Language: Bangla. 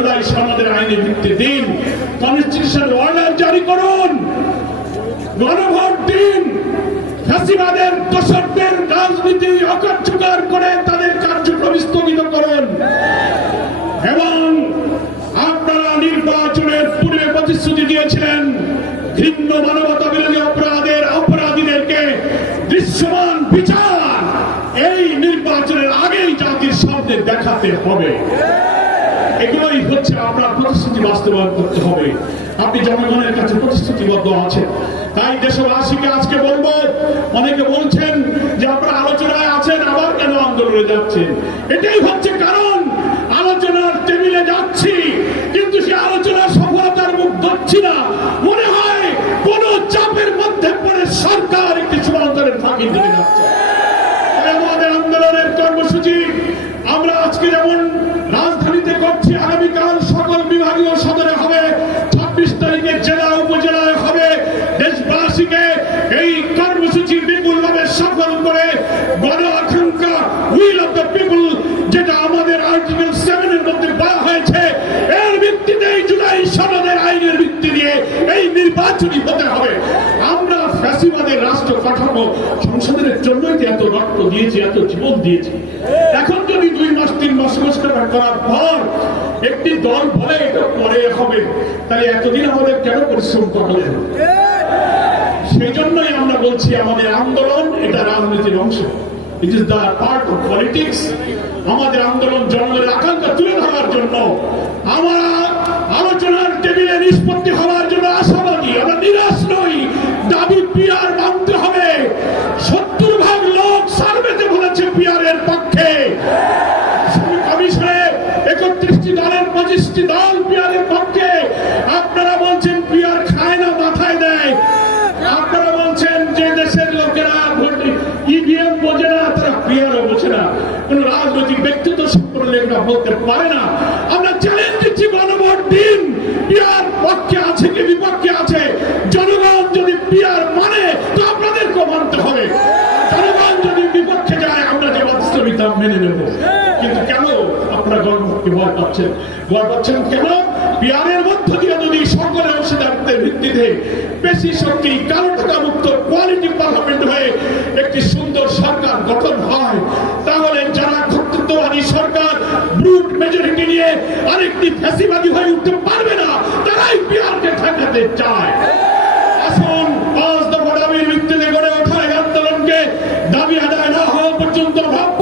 জুলাই সনদের আইনে ভিত্তি দিন। কনস্টিটিউশন অর্ডার জারি করুন। গণভোট দিন। ফ্যাসিবাদের দোষকদের রাজনীতি করে তাদের কার্যক্রম স্থগিত করুন। এবং আপনারা নির্বাচনের পূর্বে প্রতিশ্রুতি দিয়েছিলেন ঘৃণ্য মানবতা বিরোধী অপরাধের অপরাধীদেরকে দৃশ্যমান বিচার। এই নির্বাচনের আগেই জাতির সামনে দেখাতে হবে। এগুলোই হচ্ছে আপনার প্রতিশ্রুতি বাস্তবায়ন করতে হবে। আপনি জনগণের কাছে প্রতিশ্রুতিবদ্ধ আছেন। তাই দেশবাসীকে আজকে বলব, অনেকে বলছেন যে আপনারা আলোচনায় আছেন, আবার কেন আন্দোলনে যাচ্ছেন? এটাই হচ্ছে কারণ। আলোচনার টেবিলে যাচ্ছি, কিন্তু সে আলোচনার সফলতার মুখ ধরছি না। মনে হয় কোন চাপের মধ্যে পড়ে সরকার একটি সমান্তরের ফাঁকি দিকে যাচ্ছে। আমাদের আন্দোলনের কর্মসূচি আমরা আজকে যেমন রাজধানীতে করছি, আগামীকাল সকল বিভাগীয় সদরে হবে। ছাব্বিশ তারিখে জেলা উপজেলায় হবে। দেশবাসীকে এই কর্মসূচি বিপুলভাবে সফল করে গণ আকাঙ্ক্ষা, উইল অফ দ্য পিপুল, যেটা আমাদের আর্টিকেল সেভেনের মধ্যে বলা হয়েছে, এর ভিত্তিতে এই জুলাই সনদের আইনের ভিত্তি দিয়ে এই নির্বাচনী হতে হবে। আমরা ফ্যাসিবাদের রাষ্ট্র কাঠামো সংশোধনের জন্যই এত রক্ত দিয়েছি, এত জীবন দিয়েছি। এখন সংস্কার করার পর একটি দল বলে এটা পরে হবে। এতদিন আমাদের কেন পরিশ্রম করলেন? সেই জন্যই আমরা বলছি আমাদের আন্দোলন এটা রাজনীতির অংশ। It is the part of politics আমাদের আন্দোলন জনগণের আকাঙ্ক্ষা তুলে ধরার জন্য, আমরা আলোচনার টেবিলে নিষ্পত্তি হওয়ার জন্য দল পক্ষে আপনারা বলছেন পিয়ার খায় না মাথায় দেয়। আপনারা বলছেন যে দেশের লোকেরা ইভিএম বোঝে না, তারা পিয়ারও বোঝে না। কোন রাজনৈতিক ব্যক্তিত্ব সম্পর্কে লেখা বলতে পারে না। আমরা চ্যালেঞ্জ দিচ্ছি গণভোট দিন। পিয়ার পক্ষে আছে কি বিপক্ষে আছে? জনগণ যদি পিয়ার মানে তো আপনাদেরকেও মানতে হবে। জনগণ যদি বিপক্ষে যায়, আমরা যে বাস্তবিকতা মেনে নেব। গণভোটকে ভয় পাচ্ছেন। ভয় পাচ্ছেন কেন? বিহারের মধ্য দিয়ে যদি সকলের অংশীদারিত্বের ভিত্তিতে বেশি শক্তি কারও টাকা মুক্ত কোয়ালিটি পার্লামেন্ট হয়ে একটি সুন্দর সরকার গঠন হয়, তাহলে যারা কর্তৃত্ববাদী সরকার ব্রুট মেজরিটি নিয়ে আরেকটি ফ্যাসিবাদী হয়ে উঠতে পারবে না, তারাই বিহারকে ঠেকাতে চায়। আসুন, পাঁচ দফা দাবির ভিত্তিতে গড়ে ওঠা আন্দোলনকে দাবি আদায় না হওয়া পর্যন্ত অব্যাহত